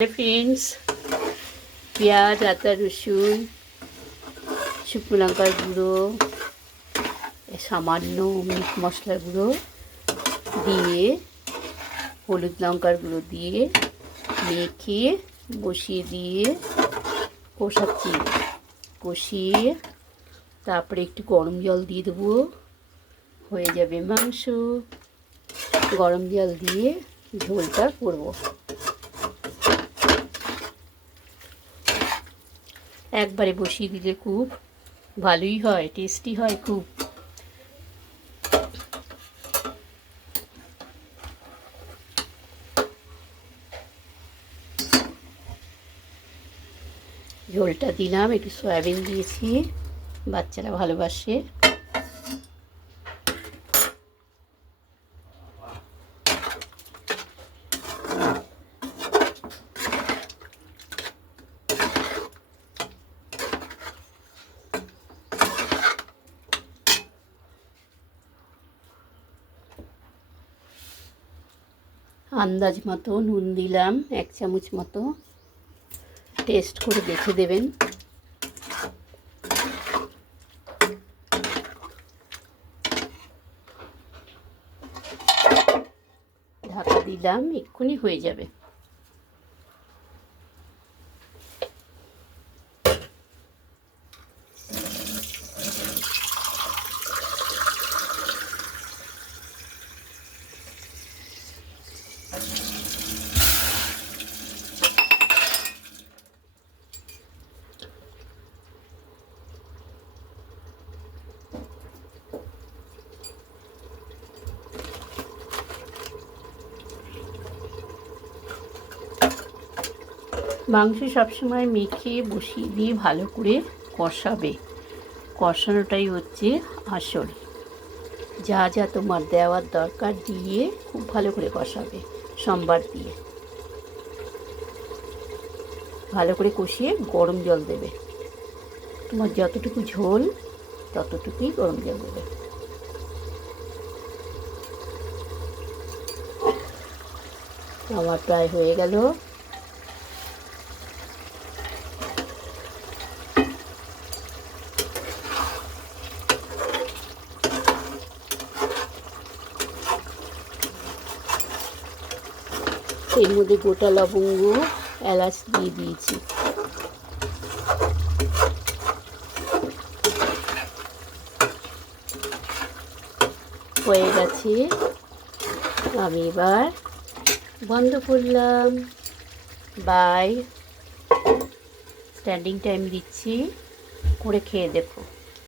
Friends, পেঁয়াজ, আদা, রসুন, শুকনো লঙ্কার গুঁড়ো, সামান্য মিট মশলার গুঁড়ো দিয়ে, হলুদ লঙ্কার গুঁড়ো দিয়ে মেখে বসিয়ে দিয়ে কষাচ্ছি। কষিয়ে তারপরে একটু গরম জল দিয়ে দেবো, হয়ে যাবে মাংস। গরম জল দিয়ে ঝোলটা করবো। একবারে বসিয়ে দিলে খুব ভালোই হয়, টেস্টি হয় খুব। ঝোলটা দিলাম, একটু সয়াবিন দিয়েছি, বাচ্চারা ভালোবাসে। আন্দাজ মতো নুন দিলাম, 1 চামচ মতো। টেস্ট করে দেখে দেবেন। ঢাকা দিলাম, এক্ষুনি হয়ে যাবে। মাংস সবসময় মেখে বসিয়ে দিয়ে ভালো করে কষাবে। কষানোটাই হচ্ছে আসল। যা যা তোমার দেওয়ার দরকার দিয়ে খুব ভালো করে কষাবে। সম্বার দিয়ে ভালো করে কষিয়ে গরম জল দেবে। তোমার যতটুকু ঝোল ততটুকুই গরম জল দেবে। আমার প্রায় হয়ে গেল। এর মধ্যে গোটা লবঙ্গ, এলাচ দিয়ে দিয়েছি। হয়ে গেছে, আমি এবার বন্ধ করলাম। বাই। স্ট্যান্ডিং টাইম দিচ্ছি, করে খেয়ে দেখো।